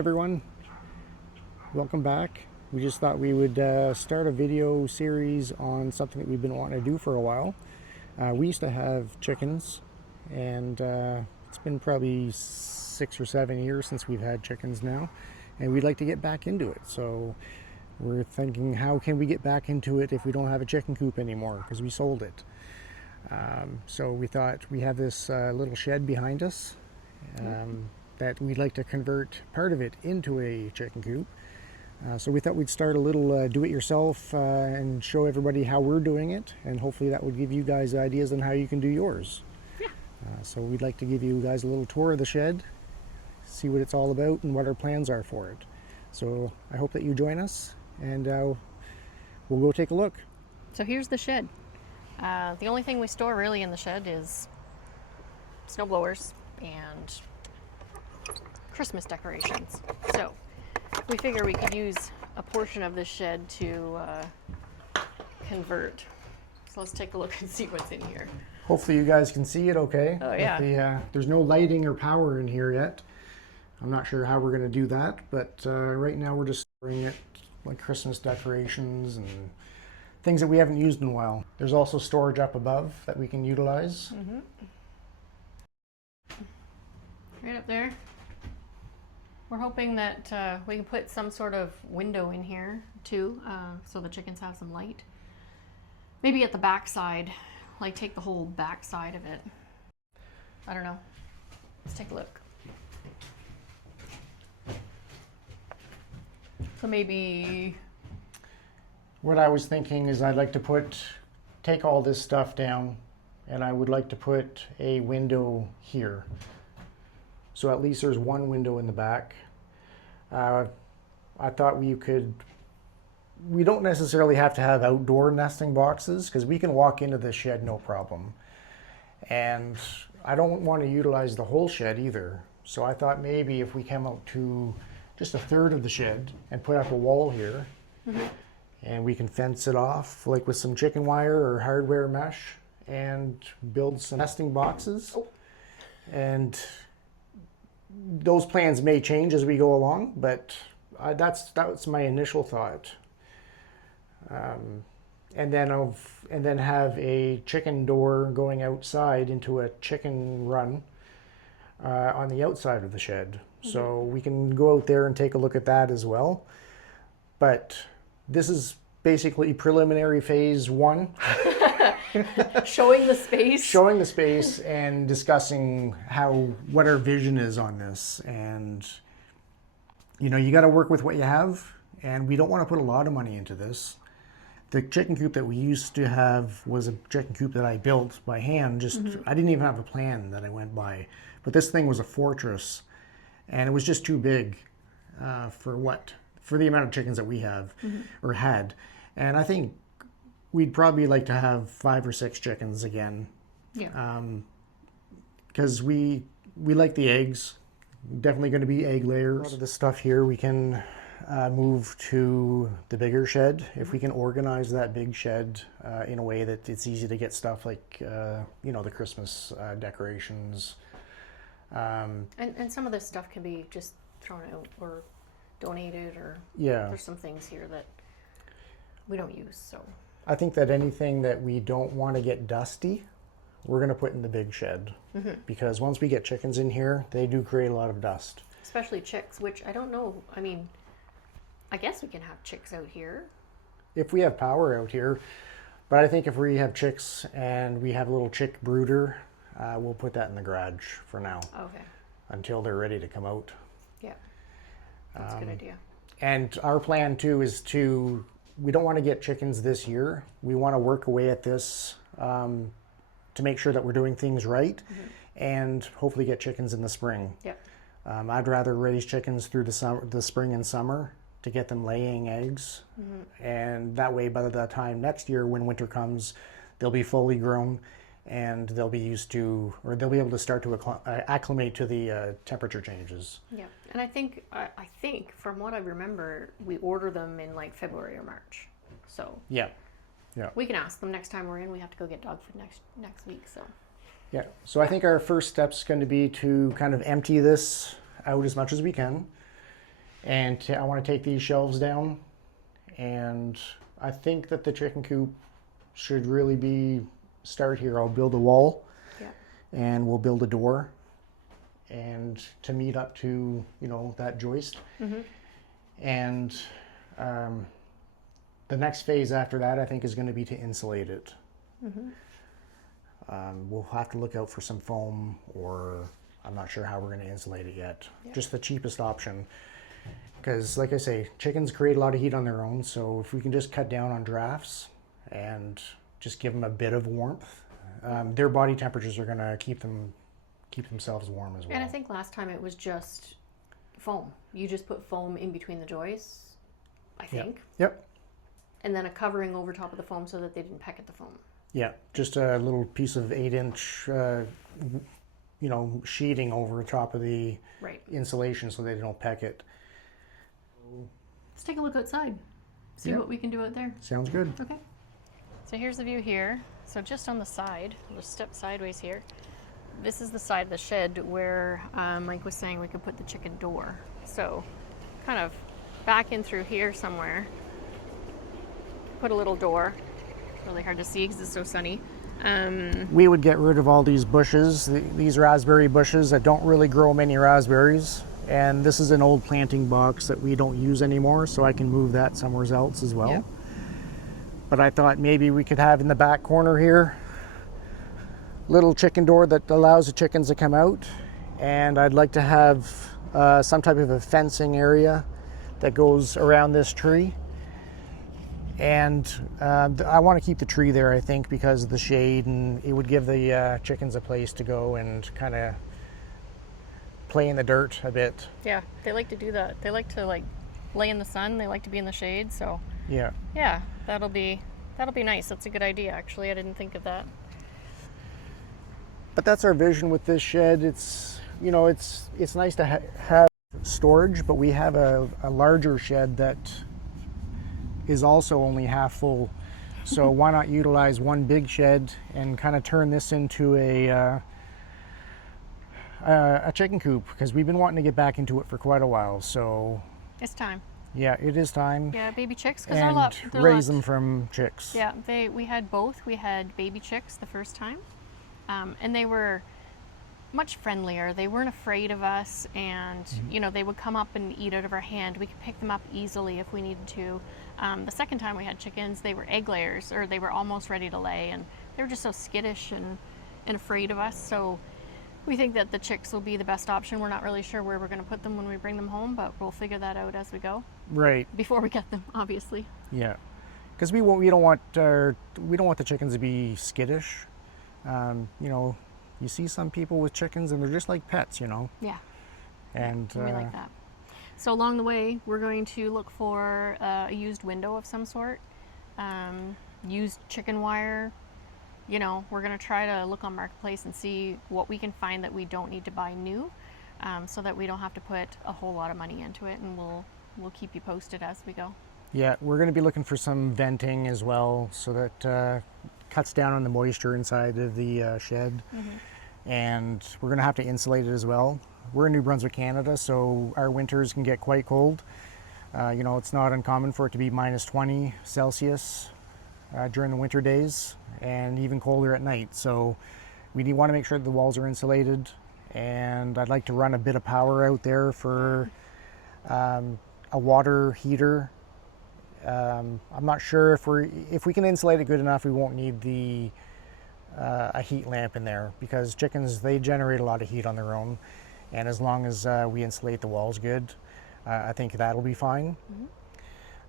everyone, welcome back. We just thought we would start a video series on something that we've been wanting to do for a while. We used to have chickens, and it's been probably 6 or 7 years since we've had chickens now, and we'd like to get back into it. So we're thinking, how can we get back into it if we don't have a chicken coop anymore, because we sold it. So we thought, we have this little shed behind us that we'd like to convert part of it into a chicken coop. So we thought we'd start a little do-it-yourself and show everybody how we're doing it, and hopefully that would give you guys ideas on how you can do yours. Yeah. So we'd like to give you guys a little tour of the shed, see what it's all about and what our plans are for it. So I hope that you join us, and we'll go take a look. So here's the shed. The only thing we store really in the shed is snow blowers and Christmas decorations. So we figure we could use a portion of this shed to convert. So let's take a look and see what's in here. Hopefully you guys can see it okay. Oh yeah. There's no lighting or power in here yet. I'm not sure how we're going to do that, but right now we're just storing it like Christmas decorations and things that we haven't used in a while. There's also storage up above that we can utilize. Mm-hmm. Right up there. We're hoping that we can put some sort of window in here too, so the chickens have some light. Maybe at the back side, like take the whole back side of it. I don't know. Let's take a look. So maybe... What I was thinking is I'd like to take all this stuff down, and I would like to put a window here. So at least there's one window in the back. I thought we don't necessarily have to have outdoor nesting boxes, because we can walk into this shed no problem. And I don't want to utilize the whole shed either. So I thought maybe if we came out to just a third of the shed and put up a wall here, and we can fence it off like with some chicken wire or hardware mesh and build some nesting boxes. And those plans may change as we go along, but that's my initial thought. And then have a chicken door going outside into a chicken run on the outside of the shed. So we can go out there and take a look at that as well. But this is basically preliminary phase 1. Showing the space. Showing the space and discussing what our vision is on this. And, you got to work with what you have, and we don't want to put a lot of money into this. The chicken coop that we used to have was a chicken coop that I built by hand. I didn't even have a plan that I went by. But this thing was a fortress, and it was just too big for the amount of chickens that we have or had. And I think we'd probably like to have 5 or 6 chickens again. Yeah. Because we like the eggs. Definitely going to be egg layers. A lot of this stuff here we can move to the bigger shed. If we can organize that big shed in a way that it's easy to get stuff like, the Christmas decorations. And some of this stuff can be just thrown out or donated, or there's some things here that we don't use. So I think that anything that we don't want to get dusty, we're going to put in the big shed, because once we get chickens in here, they do create a lot of dust. Especially chicks, which I don't know. I mean, I guess we can have chicks out here if we have power out here, but I think if we have chicks and we have a little chick brooder, we'll put that in the garage for now. Okay. Until they're ready to come out. Yeah. That's a good idea. And our plan too is we don't want to get chickens this year. We want to work away at this to make sure that we're doing things right, and hopefully get chickens in the spring. Yeah. I'd rather raise chickens through the spring and summer to get them laying eggs. And that way, by the time next year when winter comes, they'll be fully grown, and they'll be they'll be able to start to acclimate to the temperature changes. Yeah, and I think from what I remember, we order them in like February or March. So yeah, we can ask them next time we're in. We have to go get dog food next week. So Yeah, so I think our first step's going to be to kind of empty this out as much as we can. And I want to take these shelves down, and I think that the chicken coop should really be start here. I'll build a wall, and we'll build a door, and to meet up to, you know, that joist. And the next phase after that, I think, is going to be to insulate it. We'll have to look out for some foam, or I'm not sure how we're going to insulate it yet. Just the cheapest option. Because, like I say, chickens create a lot of heat on their own, so if we can just cut down on drafts and just give them a bit of warmth, their body temperatures are going to keep themselves warm as well. And I think last time it was just foam. You just put foam in between the joists, I think. Yep. And then a covering over top of the foam so that they didn't peck at the foam. Yeah, just a little piece of 8-inch, you know, sheeting over top of the insulation so they don't peck it. Let's take a look outside. See what we can do out there. Sounds good. Okay. So here's the view here. So just on the side, we'll just step sideways here. This is the side of the shed where Mike was saying we could put the chicken door. So kind of back in through here somewhere. Put a little door. Really hard to see because it's so sunny. We would get rid of all these bushes, these raspberry bushes that don't really grow many raspberries. And this is an old planting box that we don't use anymore, so I can move that somewhere else as well. Yep. But I thought maybe we could have in the back corner here, little chicken door that allows the chickens to come out. And I'd like to have some type of a fencing area that goes around this tree. And I want to keep the tree there, I think, because of the shade, and it would give the chickens a place to go and kind of play in the dirt a bit. Yeah, they like to do that. They like to like lay in the sun. They like to be in the shade. So yeah, that'll be nice. That's a good idea, actually. I didn't think of that. But that's our vision with this shed. It's, you know, it's nice to have storage, but we have a larger shed that is also only half full. So why not utilize one big shed and kind of turn this into a chicken coop, because we've been wanting to get back into it for quite a while. So it's time. Yeah, it is time. Yeah, baby chicks, because they're raise them from chicks. Yeah, we had both. We had baby chicks the first time, and they were much friendlier. They weren't afraid of us, and you know, they would come up and eat out of our hand. We could pick them up easily if we needed to. The second time we had chickens, they were egg layers, or they were almost ready to lay, and they were just so skittish and afraid of us. So we think that the chicks will be the best option. We're not really sure where we're going to put them when we bring them home, but we'll figure that out as we go. Right. Before we get them, obviously. Yeah, because we don't want the chickens to be skittish. You know, you see some people with chickens and they're just like pets, you know. Yeah. And we like that. So along the way, we're going to look for a used window of some sort, used chicken wire. You know, we're going to try to look on Marketplace and see what we can find that we don't need to buy new, so that we don't have to put a whole lot of money into it, and we'll keep you posted as we go. Yeah, we're going to be looking for some venting as well, so that cuts down on the moisture inside of the shed. And we're going to have to insulate it as well. We're in New Brunswick, Canada, so our winters can get quite cold. You know, it's not uncommon for it to be minus 20 Celsius during the winter days, and even colder at night. So we want to make sure that the walls are insulated, and I'd like to run a bit of power out there for a water heater. I'm not sure if we can insulate it good enough, we won't need a heat lamp in there, because chickens, they generate a lot of heat on their own, and as long as we insulate the walls good, I think that'll be fine.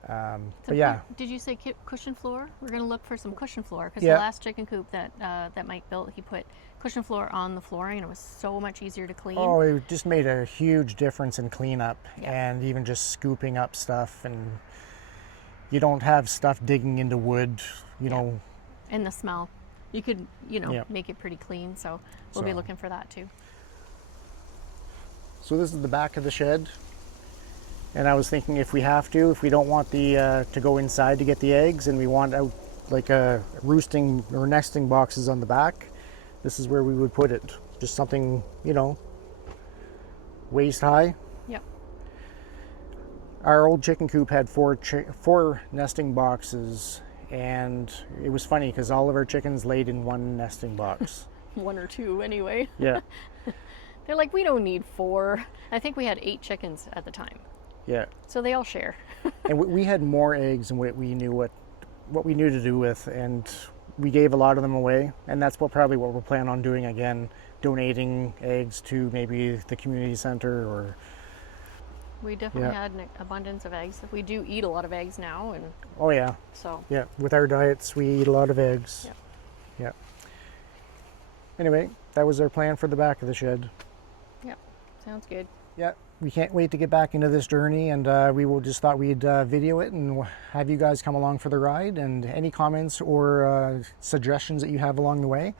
But yeah. Did you say cushion floor? We're going to look for some cushion floor, because Yeah. the last chicken coop that Mike built, he put cushion floor on the flooring, and it was so much easier to clean. Oh, it just made a huge difference in cleanup, Yeah. and even just scooping up stuff, and you don't have stuff digging into wood, you know. And the smell. You could, you know, Yeah. make it pretty clean, so we'll be So- looking for that too. So this is the back of the shed, and I was thinking, if we don't want the to go inside to get the eggs, and we want out like a roosting or nesting boxes on the back, this is where we would put it. Just something, you know, waist high. Yep. Our old chicken coop had four nesting boxes, and it was funny because all of our chickens laid in one nesting box. One or two anyway. Yeah, They're like, we don't need 4. I think we had 8 chickens at the time. yeah. So they all share. And we had more eggs than what we knew to do with, and we gave a lot of them away. And that's probably what we're planning on doing again, donating eggs to maybe the community center or. We definitely had an abundance of eggs. We do eat a lot of eggs now, and Oh yeah, so yeah. With our diets, we eat a lot of eggs. Yep. Yeah. Anyway, that was our plan for the back of the shed. sounds good. Yeah, we can't wait to get back into this journey, and we just thought we'd video it and have you guys come along for the ride. And any comments or suggestions that you have along the way,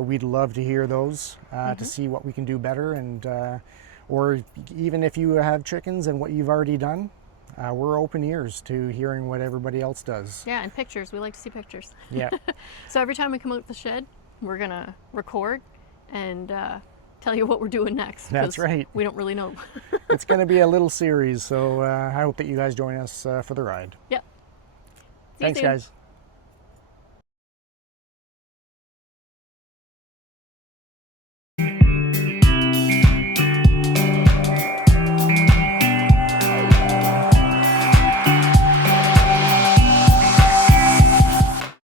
we'd love to hear those to see what we can do better, and or even if you have chickens and what you've already done, we're open ears to hearing what everybody else does. Yeah, and pictures. We like to see pictures. Yeah. So every time we come out the shed, we're gonna record and tell you what we're doing next. That's 'cause right. We don't really know. It's going to be a little series, so I hope that you guys join us for the ride. Yep. See you Thanks, soon. guys.